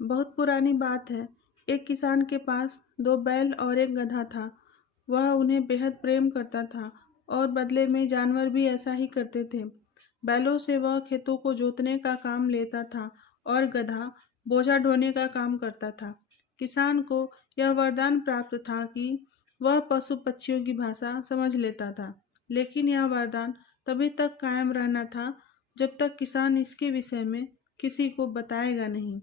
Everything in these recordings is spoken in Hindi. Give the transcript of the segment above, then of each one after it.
बहुत पुरानी बात है। एक किसान के पास 2 बैल और एक गधा था। वह उन्हें बेहद प्रेम करता था और बदले में जानवर भी ऐसा ही करते थे। बैलों से वह खेतों को जोतने का काम लेता था और गधा बोझा ढोने का काम करता था। किसान को यह वरदान प्राप्त था कि वह पशु पक्षियों की भाषा समझ लेता था। लेकिन यह वरदान तभी तक कायम रहना था जब तक किसान इसके विषय में किसी को बताएगा नहीं।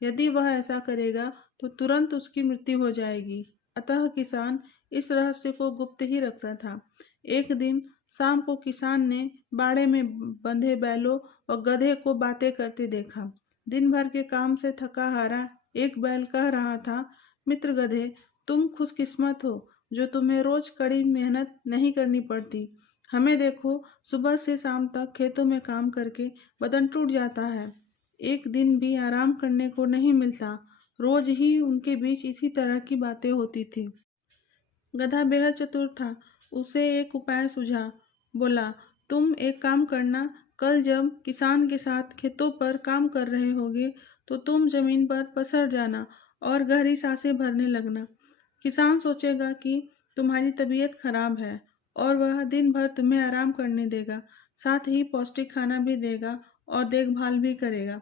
यदि वह ऐसा करेगा तो तुरंत उसकी मृत्यु हो जाएगी। अतः किसान इस रहस्य को गुप्त ही रखता था। एक दिन शाम को किसान ने बाड़े में बंधे बैलों और गधे को बातें करते देखा। दिन भर के काम से थका हारा एक बैल कह रहा था, मित्र गधे, तुम खुशकिस्मत हो जो तुम्हें रोज कड़ी मेहनत नहीं करनी पड़ती। हमें देखो, सुबह से शाम तक खेतों में काम करके बदन टूट जाता है। एक दिन भी आराम करने को नहीं मिलता। रोज ही उनके बीच इसी तरह की बातें होती थी। गधा बेहद चतुर था। उसे एक उपाय सूझा। बोला, तुम एक काम करना, कल जब किसान के साथ खेतों पर काम कर रहे होगे तो तुम जमीन पर पसर जाना और गहरी सांसें भरने लगना। किसान सोचेगा कि तुम्हारी तबीयत खराब है और वह दिन भर तुम्हें आराम करने देगा, साथ ही पौष्टिक खाना भी देगा और देखभाल भी करेगा।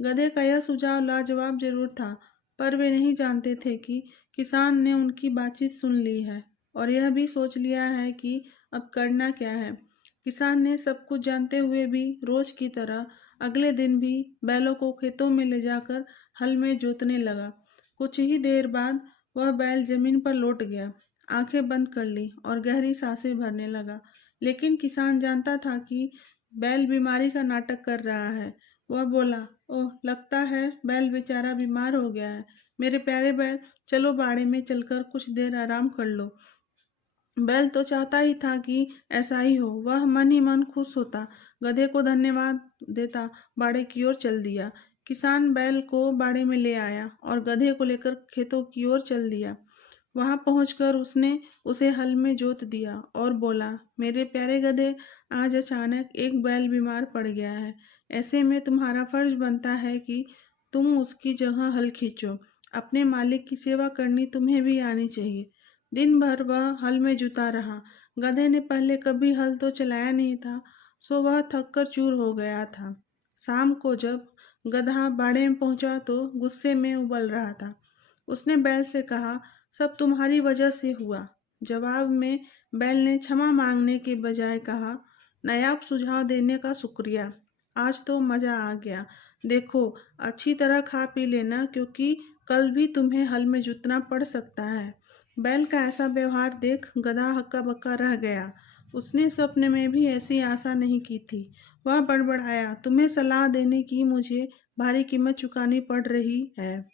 गधे का यह सुझाव लाजवाब जरूर था, पर वे नहीं जानते थे कि किसान ने उनकी बातचीत सुन ली है और यह भी सोच लिया है कि अब करना क्या है। किसान ने सब कुछ जानते हुए भी रोज की तरह अगले दिन भी बैलों को खेतों में ले जाकर हल में जोतने लगा। कुछ ही देर बाद वह बैल जमीन पर लौट गया, आंखें बंद कर ली और गहरी सांसें भरने लगा। लेकिन किसान जानता था कि बैल बीमारी का नाटक कर रहा है। वह बोला, ओह, लगता है बैल बेचारा बीमार हो गया है। मेरे प्यारे बैल, चलो बाड़े में चलकर कुछ देर आराम कर लो। बैल तो चाहता ही था कि ऐसा ही हो। वह मन ही मन खुश होता, गधे को धन्यवाद देता, बाड़े की ओर चल दिया। किसान बैल को बाड़े में ले आया और गधे को लेकर खेतों की ओर चल दिया। वहां पहुंचकर उसने उसे हल में जोत दिया और बोला, मेरे प्यारे गधे, आज अचानक एक बैल बीमार पड़ गया है। ऐसे में तुम्हारा फर्ज बनता है कि तुम उसकी जगह हल खींचो। अपने मालिक की सेवा करनी तुम्हें भी आनी चाहिए। दिन भर वह हल में जुटा रहा। गधे ने पहले कभी हल तो चलाया नहीं था, सो वह थक कर चूर हो गया था। शाम को जब गधा बाड़े में पहुंचा तो गुस्से में उबल रहा था। उसने बैल से कहा, सब तुम्हारी वजह से हुआ। जवाब में बैल ने क्षमा मांगने के बजाय कहा, नायाब सुझाव देने का शुक्रिया। आज तो मजा आ गया। देखो, अच्छी तरह खा पी लेना, क्योंकि कल भी तुम्हें हल में जुतना पड़ सकता है। बैल का ऐसा व्यवहार देख गधा हक्का बक्का रह गया। उसने स्वप्न में भी ऐसी आशा नहीं की थी। वह बड़बड़ाया, तुम्हें सलाह देने की मुझे भारी कीमत चुकानी पड़ रही है।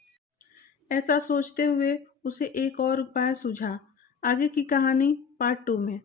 ऐसा सोचते हुए उसे एक और उपाय सूझा। आगे की कहानी पार्ट 2 में।